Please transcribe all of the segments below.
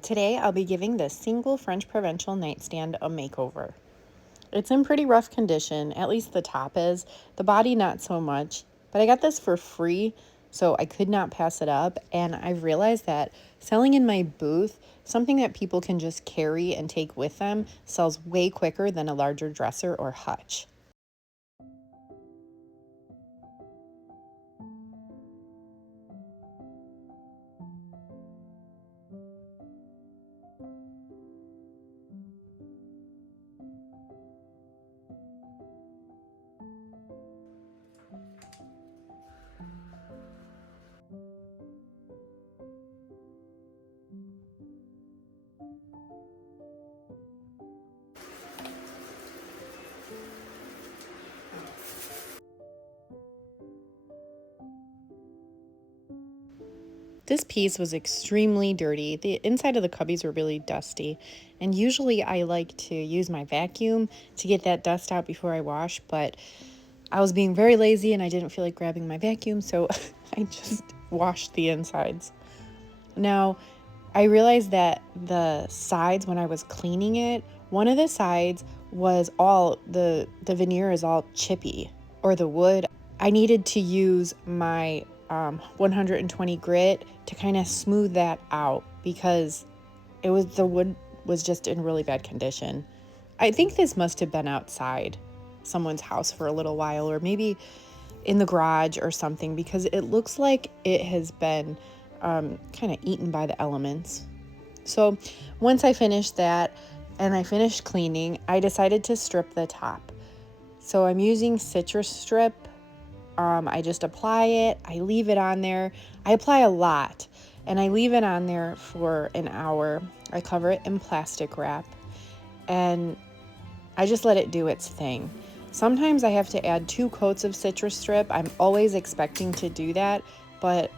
Today I'll be giving this single French Provincial nightstand a makeover. It's in pretty rough condition, at least the top is, the body not so much, but I got this for free, so I could not pass it up, and I've realized that selling in my booth, something that people can just carry and take with them, sells way quicker than a larger dresser or hutch. This piece was extremely dirty. The inside of the cubbies were really dusty, and usually I like to use my vacuum to get that dust out before I wash, but I was being very lazy and I didn't feel like grabbing my vacuum, so I just washed the insides. Now, I realized that the sides, when I was cleaning it, one of the sides was all, the veneer is all chippy, or the wood. I needed to use my 120 grit to kind of smooth that out because the wood was just in really bad condition. I think this must have been outside someone's house for a little while, or maybe in the garage or something, because it looks like it has been kind of eaten by the elements. So once I finished that and I finished cleaning, I decided to strip the top. So I'm using citrus strip. I just apply it, I leave it on there. I apply a lot and I leave it on there for an hour. I cover it in plastic wrap and I just let it do its thing. Sometimes I have to add 2 coats of citrus strip. I'm always expecting to do that, but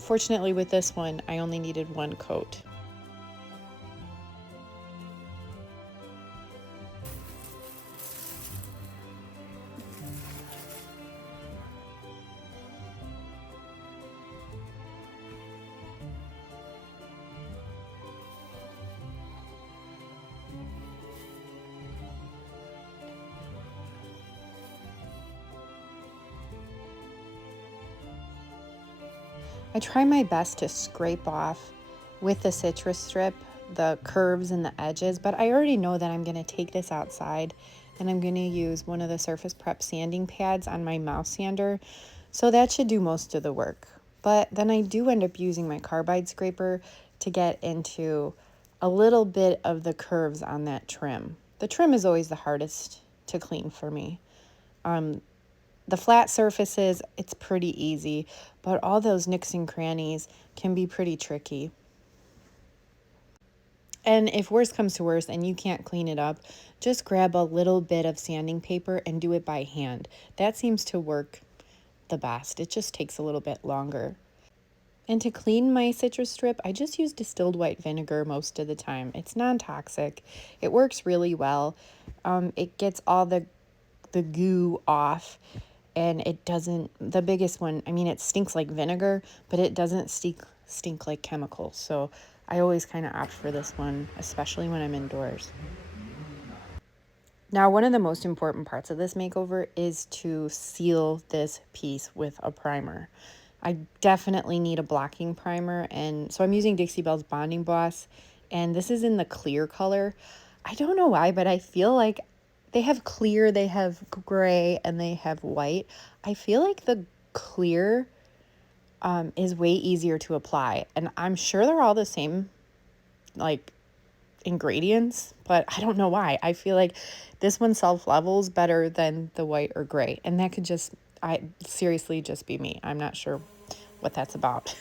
fortunately with this one, I only needed 1 coat. I try my best to scrape off with the citrus strip the curves and the edges, but I already know that I'm going to take this outside and I'm going to use one of the Surface Prep sanding pads on my mouse sander, so that should do most of the work. But then I do end up using my carbide scraper to get into a little bit of the curves on that trim. The trim is always the hardest to clean for me. The flat surfaces, it's pretty easy, but all those nicks and crannies can be pretty tricky. And if worse comes to worse and you can't clean it up, just grab a little bit of sanding paper and do it by hand. That seems to work the best. It just takes a little bit longer. And to clean my citrus strip, I just use distilled white vinegar most of the time. It's non-toxic. It works really well. It gets all the goo off, and it doesn't, the biggest one, I mean, it stinks like vinegar, but it doesn't stink like chemicals. So I always kind of opt for this one, especially when I'm indoors. Now, one of the most important parts of this makeover is to seal this piece with a primer. I definitely need a blocking primer, and so I'm using Dixie Belle's Bonding Boss, and this is in the clear color. I don't know why, but I feel like they have clear, they have gray, and they have white. I feel like the clear is way easier to apply, and I'm sure they're all the same, like, ingredients, but I don't know why. I feel like this one self-levels better than the white or gray, and that could just, I seriously just be me. I'm not sure what that's about.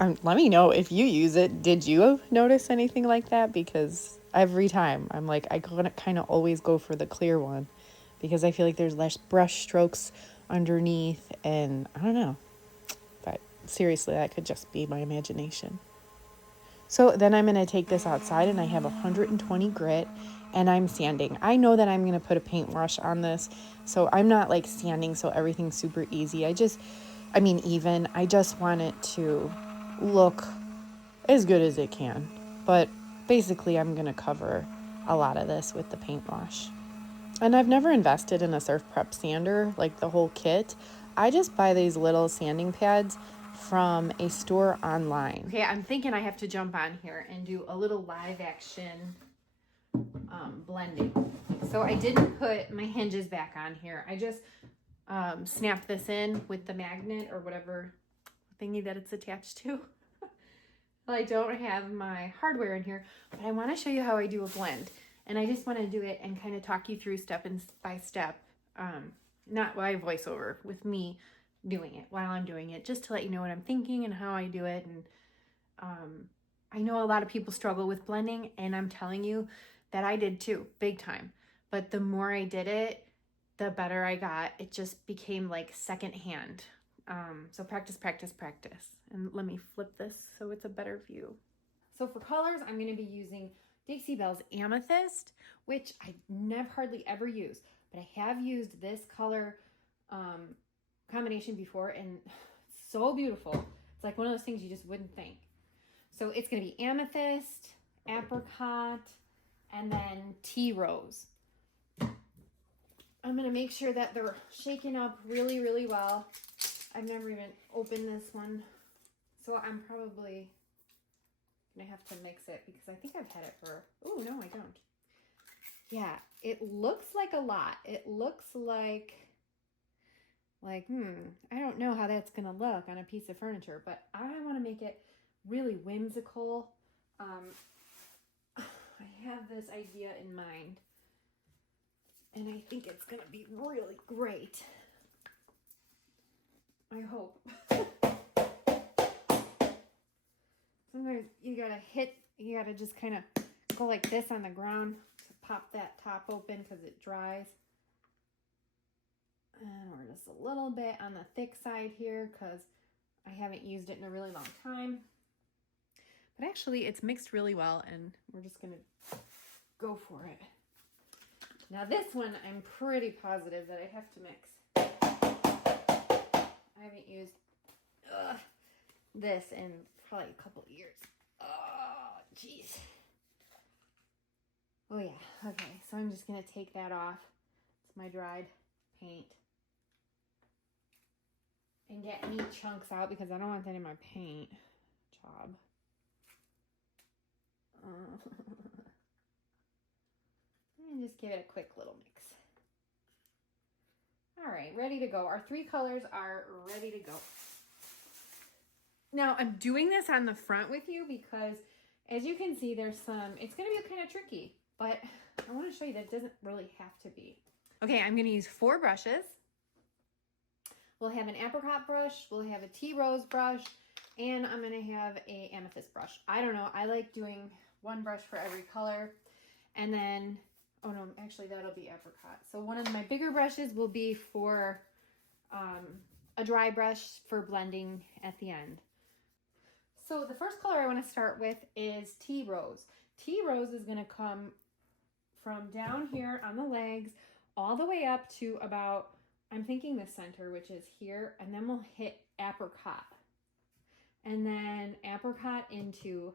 Let me know if you use it. Did you notice anything like that? Because every time I'm like, I kind of always go for the clear one because I feel like there's less brush strokes underneath, and I don't know. But seriously, that could just be my imagination. So then I'm going to take this outside and I have 120 grit and I'm sanding. I know that I'm going to put a paint wash on this, so I'm not like sanding so everything's super easy. Even. I just want it to look as good as it can. But basically, I'm going to cover a lot of this with the paint wash. And I've never invested in a surf prep sander, like the whole kit. I just buy these little sanding pads from a store online. Okay, I'm thinking I have to jump on here and do a little live action blending. So I didn't put my hinges back on here. I just snapped this in with the magnet or whatever thingy that it's attached to. Well, I don't have my hardware in here, but I want to show you how I do a blend. And I just want to do it and kind of talk you through step by step, not by voiceover, with me doing it while I'm doing it, just to let you know what I'm thinking and how I do it. And I know a lot of people struggle with blending, and I'm telling you that I did too, big time. But the more I did it, the better I got. It just became like secondhand. So practice, practice, practice. And let me flip this so it's a better view. So for colors, I'm going to be using Dixie Belle's Amethyst, which I never hardly ever use, but I have used this color combination before, and it's so beautiful. It's like one of those things you just wouldn't think. So it's going to be Amethyst, Apricot, and then Tea Rose. I'm going to make sure that they're shaken up really, really well. I've never even opened this one, so I'm probably going to have to mix it because I think I've had it for, oh, no, I don't. Yeah, it looks like a lot. It looks like, I don't know how that's going to look on a piece of furniture, but I want to make it really whimsical. I have this idea in mind, and I think it's going to be really great. I hope. Sometimes you gotta just kind of go like this on the ground to pop that top open because it dries. And we're just a little bit on the thick side here because I haven't used it in a really long time. But actually it's mixed really well, and we're just gonna go for it. Now this one, I'm pretty positive that I have to mix. I haven't used this in probably a couple of years. Oh, jeez. Oh, yeah. Okay, so I'm just going to take that off. It's my dried paint. And get any chunks out because I don't want that in my paint job. And just give it a quick little mix. All right, ready to go. Our 3 colors are ready to go. Now, I'm doing this on the front with you because, as you can see, there's some, it's going to be kind of tricky, but I want to show you that it doesn't really have to be. Okay, I'm going to use 4 brushes. We'll have an apricot brush, we'll have a tea rose brush, and I'm going to have a amethyst brush. I don't know, I like doing 1 brush for every color, and then, oh no, actually that'll be apricot. So one of my bigger brushes will be for a dry brush for blending at the end. So the first color I want to start with is Tea Rose. Tea Rose is going to come from down here on the legs all the way up to about, I'm thinking the center, which is here, and then we'll hit apricot. And then apricot into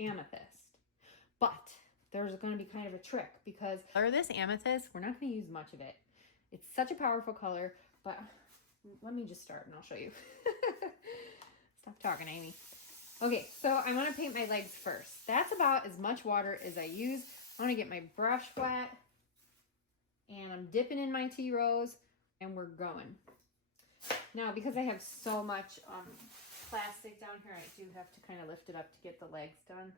amethyst. But there's going to be kind of a trick because for this amethyst, we're not going to use much of it. It's such a powerful color, but let me just start and I'll show you. Stop talking, Amy. Okay, so I want to paint my legs first. That's about as much water as I use. I want to get my brush wet, and I'm dipping in my tea rose, and we're going. Now, because I have so much plastic down here, I do have to kind of lift it up to get the legs done.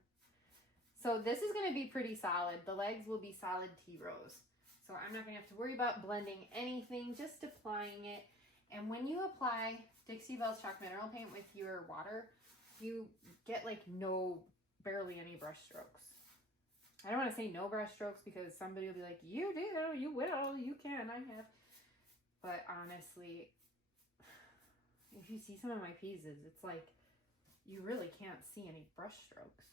So this is going to be pretty solid. The legs will be solid tea rose. So I'm not going to have to worry about blending anything, just applying it. And when you apply Dixie Belle Chalk mineral paint with your water, you get like barely any brush strokes. I don't want to say no brush strokes because somebody will be like, you do, you will, you can, I have. But honestly, if you see some of my pieces, it's like you really can't see any brush strokes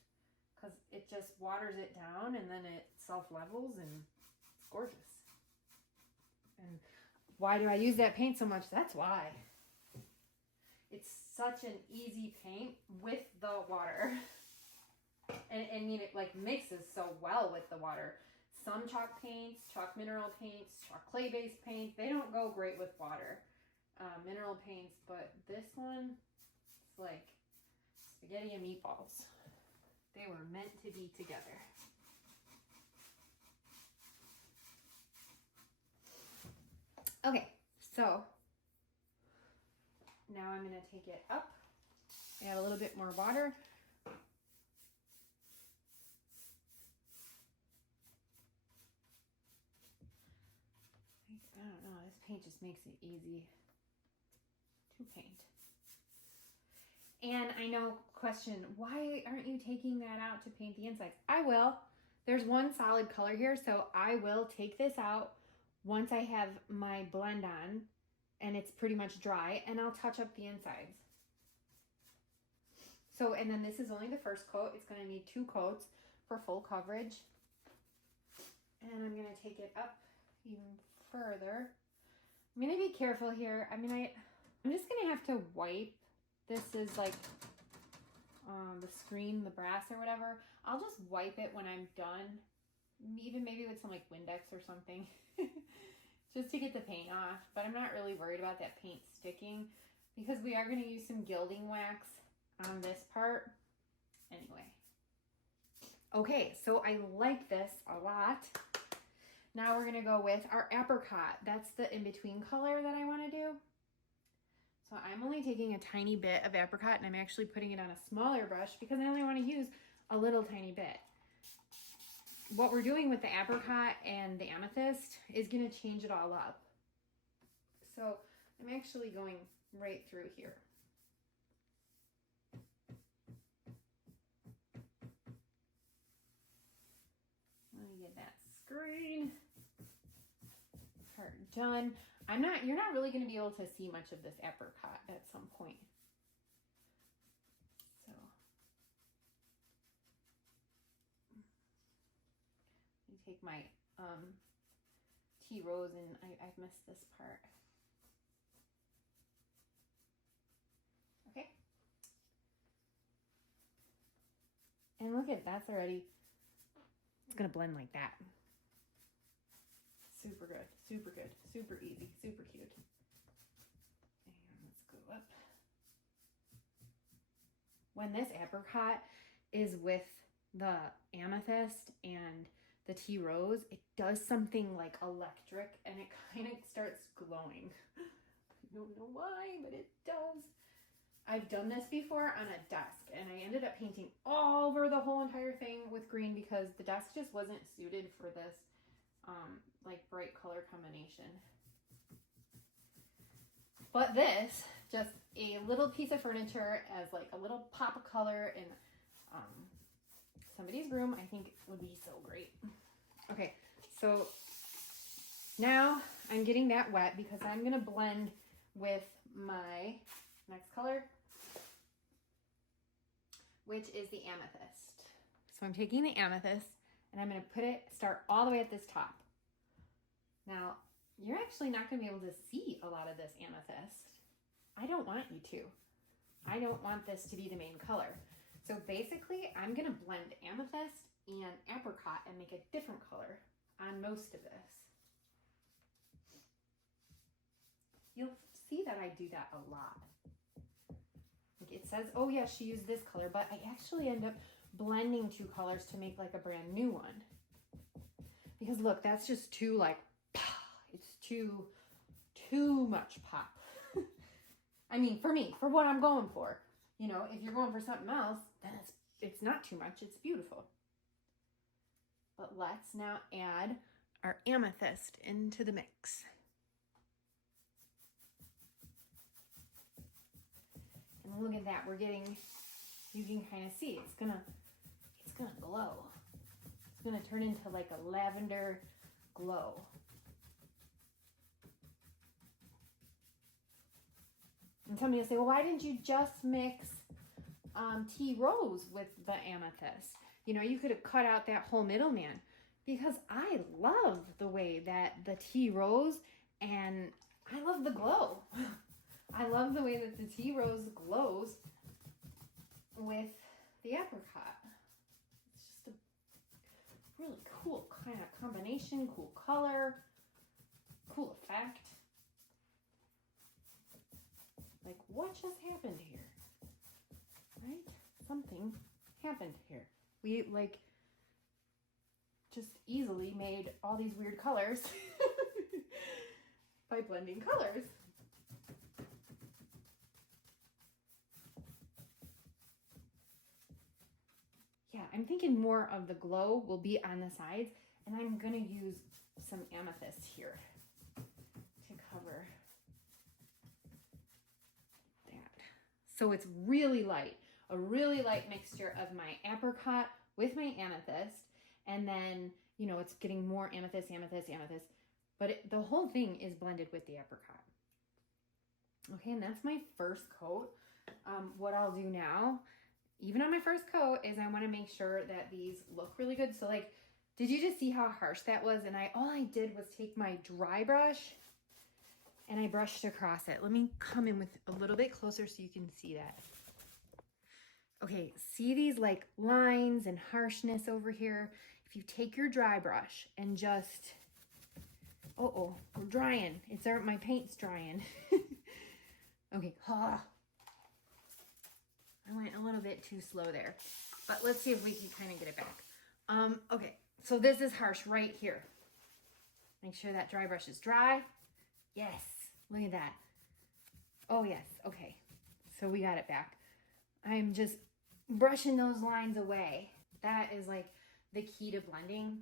because it just waters it down and then it self-levels and it's gorgeous. And why do I use that paint so much? That's why. It's such an easy paint with the water. And I mean, it like mixes so well with the water. Some chalk paints, chalk mineral paints, chalk clay-based paint, they don't go great with water. Mineral paints, but this one, it's like spaghetti and meatballs. They were meant to be together. Okay, so now I'm going to take it up, add a little bit more water. I don't know, this paint just makes it easy to paint. And I know, question, why aren't you taking that out to paint the insides? I will. There's one solid color here, so I will take this out once I have my blend on and it's pretty much dry, and I'll touch up the insides. So, and then this is only the first coat. It's going to need 2 coats for full coverage. And I'm going to take it up even further. I'm going to be careful here. I mean, I'm just going to have to wipe. This is like the screen, the brass or whatever. I'll just wipe it when I'm done. Even maybe with some like Windex or something. Just to get the paint off. But I'm not really worried about that paint sticking, because we are going to use some gilding wax on this part anyway. Okay, so I like this a lot. Now we're going to go with our apricot. That's the in-between color that I want to do. So I'm only taking a tiny bit of apricot, and I'm actually putting it on a smaller brush because I only want to use a little tiny bit. What we're doing with the apricot and the amethyst is going to change it all up. So I'm actually going right through here. Let me get that screen part done. You're not really going to be able to see much of this apricot at some point. So I take my tea rose, and I've missed this part. Okay. And look at that's already, it's going to blend like that. Super good, super good, super easy, super cute. And let's go up. When this apricot is with the amethyst and the tea rose, it does something like electric, and it kind of starts glowing. I don't know why, but it does. I've done this before on a desk, and I ended up painting all over the whole entire thing with green because the desk just wasn't suited for this like bright color combination. But this, just a little piece of furniture as like a little pop of color in somebody's room, I think would be so great. Okay, so now I'm getting that wet because I'm gonna blend with my next color, which is the amethyst. So I'm taking the amethyst and I'm gonna start all the way at this top. Now, you're actually not gonna be able to see a lot of this amethyst. I don't want you to. I don't want this to be the main color. So basically, I'm gonna blend amethyst and apricot and make a different color on most of this. You'll see that I do that a lot. Like it says, oh yeah, she used this color, but I actually end up blending 2 colors to make like a brand new one. Because look, that's just too like, it's too much pop. I mean, for me, for what I'm going for. You know, if you're going for something else, then it's not too much, it's beautiful. But let's now add our amethyst into the mix. And look at that, we're getting, you can kind of see, it's gonna glow. It's gonna turn into like a lavender glow. And somebody will say, well, why didn't you just mix tea rose with the amethyst? You know, you could have cut out that whole middleman. Because I love the way that the tea rose, and I love the glow. I love the way that the tea rose glows with the apricot. It's just a really cool kind of combination, cool color, cool effect. Like, what just happened here? Right? Something happened here. We like just easily made all these weird colors by blending colors. Yeah, I'm thinking more of the glow will be on the sides, and I'm gonna use some amethyst here to cover that. So it's really light, a really light mixture of my apricot with my amethyst, and then, you know, it's getting more amethyst, amethyst, amethyst, but the whole thing is blended with the apricot. Okay, and that's my first coat. What I'll do now, even on my first coat, is I want to make sure that these look really good. So like, did you just see how harsh that was? And all I did was take my dry brush and I brushed across it. Let me come in with a little bit closer so you can see that. Okay, see these like lines and harshness over here? If you take your dry brush and just, we're drying. My paint's drying. Okay, I went a little bit too slow there, but let's see if we can kind of get it back. Okay, so this is harsh right here. Make sure that dry brush is dry. Yes, look at that. Oh yes, okay. So we got it back. I'm just brushing those lines away. That is like the key to blending.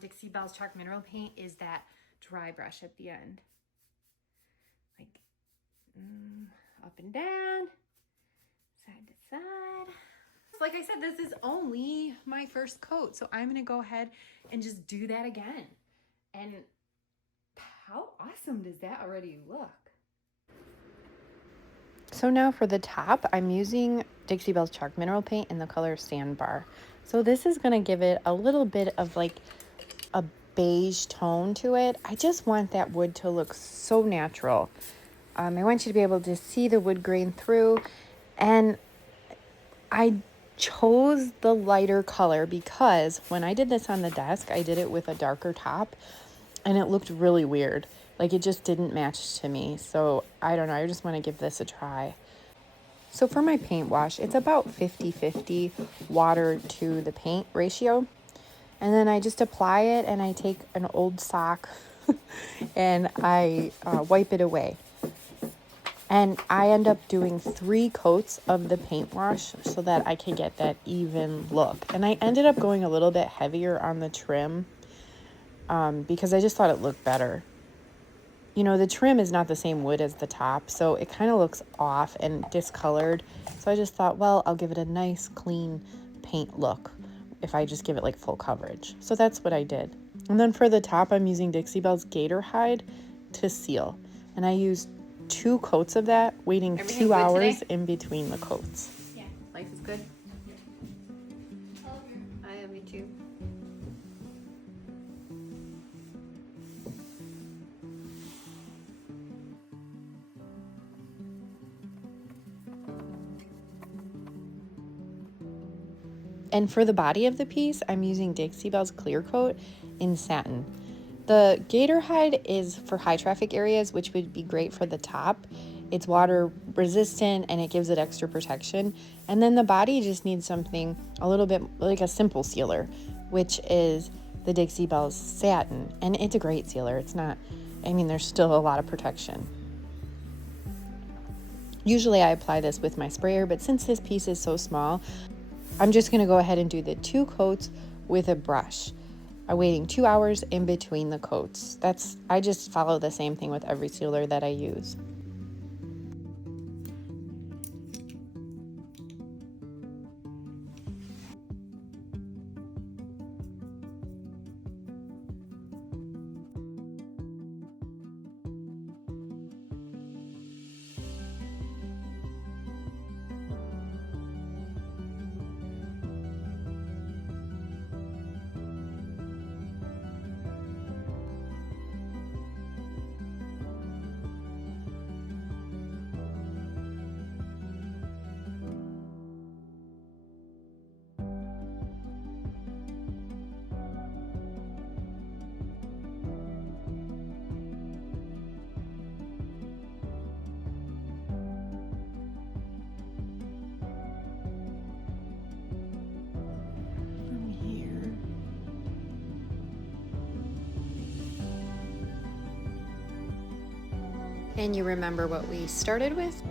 Dixie Belle Chalk Mineral Paint is that dry brush at the end. Like up and down, side to side. Like I said, this is only my first coat, so I'm gonna go ahead and just do that again. And how awesome does that already look? So now for the top, I'm using Dixie Belle Chalk Mineral Paint in the color Sandbar. So this is gonna give it a little bit of like a beige tone to it. I just want that wood to look so natural. I want you to be able to see the wood grain through, and I chose the lighter color because when I did this on the desk, I did it with a darker top and it looked really weird. Like it just didn't match to me. So I don't know, I just want to give this a try. So for my paint wash, it's about 50-50 water to the paint ratio. And then I just apply it and I take an old sock and I wipe it away. And I end up doing 3 coats of the paint wash so that I can get that even look. And I ended up going a little bit heavier on the trim because I just thought it looked better. You know, the trim is not the same wood as the top, so it kind of looks off and discolored. So I just thought, well, I'll give it a nice, clean paint look if I just give it like full coverage. So that's what I did. And then for the top, I'm using Dixie Belle's Gator Hide to seal. And I used 2 coats of that, waiting 2 hours in between the coats. Yeah, life is good. I love you too. And for the body of the piece, I'm using Dixie Belle's Clear Coat in satin. The gator hide is for high traffic areas, which would be great for the top. It's water resistant and it gives it extra protection. And then the body just needs something a little bit like a simple sealer, which is the Dixie Belle's satin. And it's a great sealer. It's not, I mean, there's still a lot of protection. Usually I apply this with my sprayer, but since this piece is so small, I'm just going to go ahead and do the 2 coats with a brush, waiting 2 hours in between the coats. I just follow the same thing with every sealer that I use. And you remember what we started with?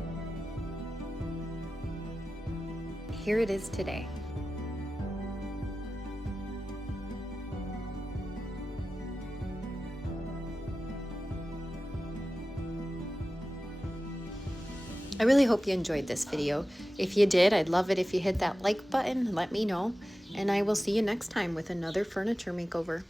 Here it is today. I really hope you enjoyed this video. If you did, I'd love it if you hit that like button, let me know, and I will see you next time with another furniture makeover.